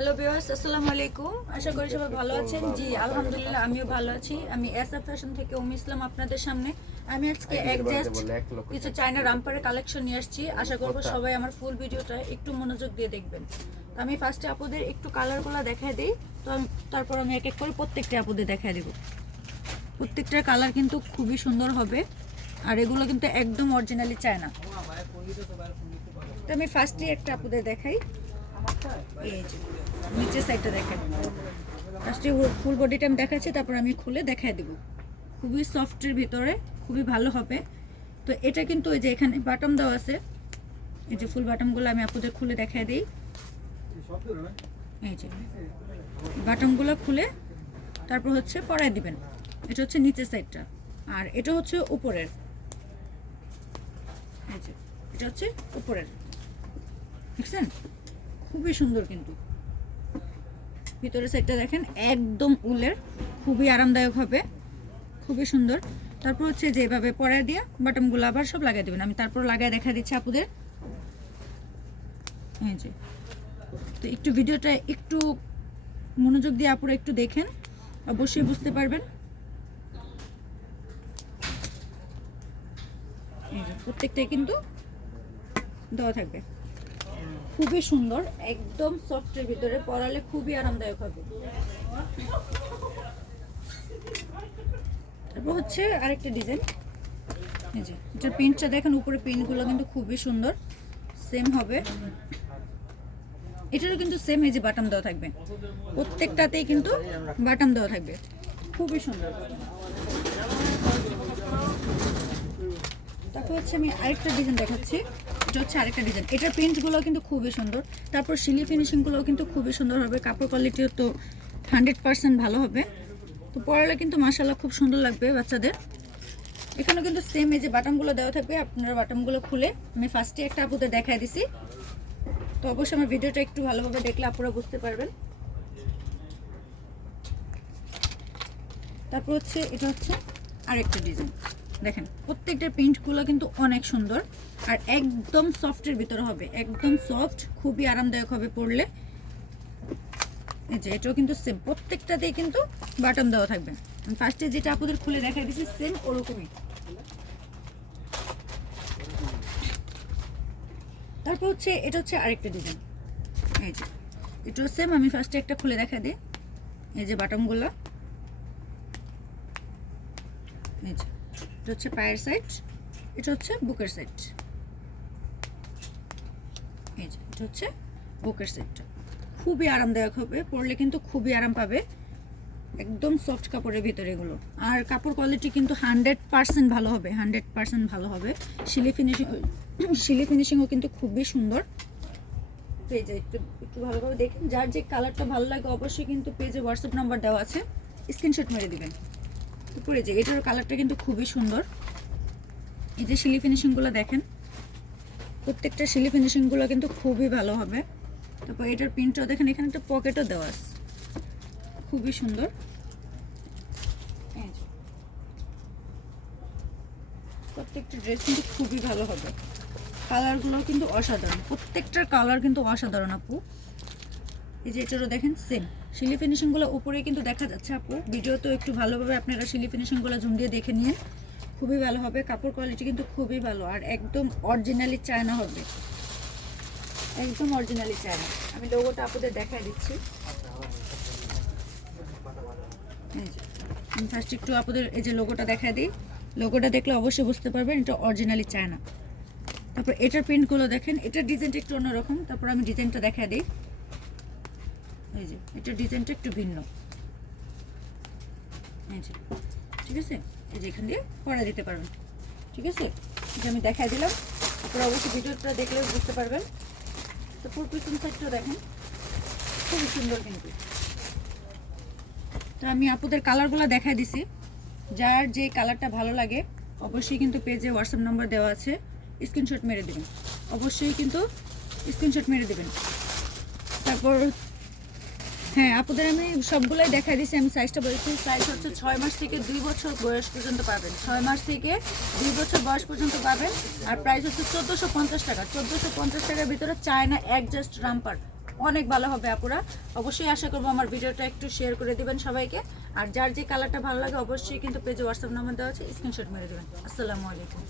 Hello বিয়ার্স আসসালামু আলাইকুম। আশা করি সবাই ভালো আছেন। জি আলহামদুলিল্লাহ আমিও ভালো আছি। আমি এস ফ্যাশন থেকে উম ইসলাম আপনাদের সামনে। আমি আজকে একজাস্ট কিছু চায়না রামপারের কালেকশন নিয়ে আসছি। আশা করব সবাই আমার ফুল ভিডিওটা একটু মনোযোগ দিয়ে দেখবেন। তো আমি ফার্স্টে আপুদের একটু কালারগুলো দেখায় দিই। তো আমি- তারপর আমি এক এক করে প্রত্যেকটা আপুদের দেখায় দেবো। প্রত্যেকটার কালার কিন্তু খুবই সুন্দর হবে। আর এগুলো কিন্তু একদম অরিজিনালি চায়না তো আমি ফার্স্টে একটা আপুদের দেখাই। নিচের সাইডটা দেখেন। ফার্স্টে ফুল বডিটা আমি দেখাচ্ছি, তারপর আমি খুলে দেখাই দেবো। খুবই সফটের ভিতরে, খুবই ভালো হবে। তো এটা কিন্তু ওই যে এখানে বাটম দেওয়া আছে। এই যে ফুল বাটমগুলো আমি আপনাদের খুলে দেখাই দিই। এই যে। বাটমগুলো খুলে, তারপর হচ্ছে পরায় দিবেন। এটা হচ্ছে নিচের সাইডটা আর এটা হচ্ছে উপরের। এটা হচ্ছে উপরের। দেখছেন? খুবই সুন্দর কিন্তু। ভিতরের সাইডটা দেখেন, একদম উলের, খুবই আরামদায়ক হবে, খুবই সুন্দর। তারপর হচ্ছে যে এভাবে পরায় দিয়ে বাটনগুলো আবার সব লাগিয়ে দেবেন। আমি তারপর লাগায় দেখা দিচ্ছি আপুদের। এই যে। তো একটু ভিডিওটা একটু মনোযোগ দিয়ে আপুরা একটু দেখেন, অবশ্যই বুঝতে পারবেন। প্রত্যেকটাই কিন্তু দেওয়া থাকবে। খুবই সুন্দর, একদম সফটের ভিতরে, পরালে খুবই আরামদায়ক হবে। তারপর হচ্ছে আরেকটা ডিজাইন যে এটার প্রিন্টটা দেখেন, উপরে প্রিন্টগুলো কিন্তু খুবই সুন্দর সেম হবে। এটারও কিন্তু সেম এই যে বাটাম দেওয়া থাকবে। প্রত্যেকটাতেই কিন্তু বাটাম দেওয়া থাকবে। খুবই সুন্দর। তারপর হচ্ছে আমি আরেকটা ডিজাইন দেখাচ্ছি। এটা হচ্ছে আরেকটা ডিজাইন এটার প্রিন্টগুলো কিন্তু খুবই সুন্দর। তারপর সিলি ফিনিশিংগুলোও কিন্তু খুবই সুন্দর হবে। কাপড় কোয়ালিটিও তো হান্ড্রেড পার্সেন্ট ভালো হবে। তো পরালে কিন্তু মাসাল্লাহ খুব সুন্দর লাগবে বাচ্চাদের। এখানেও কিন্তু সেম এই যে বাটনগুলো দেওয়া থাকবে, আপনারা বাটনগুলো খুলে আমি ফার্স্টে একটা আপুদের দেখাই দিছি। তো অবশ্যই আমার ভিডিওটা একটু ভালোভাবে দেখলে আপনারা বুঝতে পারবেন। তারপর হচ্ছে, এটা হচ্ছে আরেকটা ডিজাইন দেখেন, প্রত্যেকটা প্রিন্টগুলো কিন্তু অনেক সুন্দর আর একদম সফটের ভিতরে হবে, একদম সফট খুবই আরামদায়ক হবে পরলে এই যে, এটাও কিন্তু সেম প্রত্যেকটাতেই কিন্তু বাটন দেওয়া থাকবে। ফার্স্টে যেটা আপনাদের খুলে দেখা দিচ্ছি সেম ওরকমই। তারপর হচ্ছে, এটা হচ্ছে আরেকটা ডিজাইন এই যে, এটাও সেম আমি ফার্স্টে একটা খুলে দেখা দিই। এই যে বাটনগুলো এই যে এটা হচ্ছে পায়ের সাইড এটা হচ্ছে বুকের সাইড এই এটা হচ্ছে বুকের সাইডটা খুবই আরামদায়ক হবে, পরলে কিন্তু খুবই আরাম পাবে। একদম সফট কাপড়ের ভিতরে এগুলো। আর কাপড় কোয়ালিটি কিন্তু হান্ড্রেড পার্সেন্ট ভালো হবে হান্ড্রেড পার্সেন্ট ভালো হবে। শিলি ফিনিশিং শিলি ফিনিশিংও কিন্তু খুবই সুন্দর। পেজে একটু একটু ভালোভাবে দেখেন। যার যে কালারটা ভালো লাগে, অবশ্যই কিন্তু পেজে হোয়াটসঅ্যাপ নাম্বার দেওয়া আছে। স্ক্রিনশট মেরে দিবেন। উপরে যে এটার কালারটা কিন্তু খুবই সুন্দর। এই যে ফিনিশিংগুলো দেখেন, প্রত্যেকটা ফিনিশিংগুলো কিন্তু খুবই ভালো হবে। তারপর এটার প্রিন্টটাও দেখেন, এখানে একটা পকেটও দেওয়া আছে। খুবই সুন্দর। প্রত্যেকটা ড্রেস কিন্তু খুবই ভালো হবে। কালারগুলো কিন্তু অসাধারণ। প্রত্যেকটার কালার কিন্তু অসাধারণ, আপু। এই যে এটারও দেখেন সেম শিলি ফিনিশিংগুলো উপরে কিন্তু দেখা যাচ্ছে আপু। ভিডিওতে একটু ভালোভাবে আপনারা শিলি ফিনিশিংগুলো জুম দিয়ে দেখে নিন। খুবই ভালো হবে, কাপড় কোয়ালিটি কিন্তু খুবই ভালো। আর একদম অরিজিনালি চায়না হবে। একদম অরিজিনালি চায়না। আমি লোগোটা আপুদের দেখাই দিচ্ছি। আমি ফার্স্ট একটু আপনাদের এই যে লোগোটা দেখাই দিই। লোগোটা দেখলে অবশ্যই বুঝতে পারবেন, এটা অরিজিনালি চায়না। তারপর এটার প্রিন্টগুলো দেখেন, এটার ডিজাইনটা একটু অন্যরকম। তারপর আমি ডিজাইনটা দেখাই দিই। এই যে এটার ডিজাইনটা একটু ভিন্ন। এই যে, ঠিক আছে? এই যে এখান দিয়ে পরা দিতে পারবেন। ঠিক আছে? এটা আমি দেখাই দিলাম। আপনারা অবশ্যই ভিডিওটা দেখলে বুঝতে পারবেন। তো ফুল পিছন সাইডটা দেখেন। খুবই সুন্দর কিন্তু। তো আমি আপুদের কালারগুলো দেখাই দিছি। যার যে কালারটা ভালো লাগে, অবশ্যই কিন্তু পেজে হোয়াটসঅ্যাপ নাম্বার দেওয়া আছে। স্ক্রিনশট মেরে দেবেন। অবশ্যই কিন্তু স্ক্রিনশট মেরে দেবেন। তারপর হ্যাঁ আপুদের আমি সবগুলোই দেখাই দিছি, আমি সাইজটা বলেছি। সাইজ হচ্ছে ছয় মাস থেকে দুই বছর বয়স পর্যন্ত পাবেন। ছয় মাস থেকে দুই বছর বয়স পর্যন্ত পাবেন। আর প্রাইস হচ্ছে চোদ্দোশো পঞ্চাশ টাকা। চোদ্দোশো পঞ্চাশ টাকার ভিতরে চায়না অ্যাডজাস্ট রামপার অনেক ভালো হবে আপুরা। অবশ্যই আশা করব আমার ভিডিওটা একটু শেয়ার করে দিবেন সবাইকে। আর যার যে কালারটা ভালো লাগে অবশ্যই কিন্তু পেজে হোয়াটসঅ্যাপ নাম্বার দেওয়া আছে স্ক্রিনশট মেরে দেবেন। আসসালামু আলাইকুম।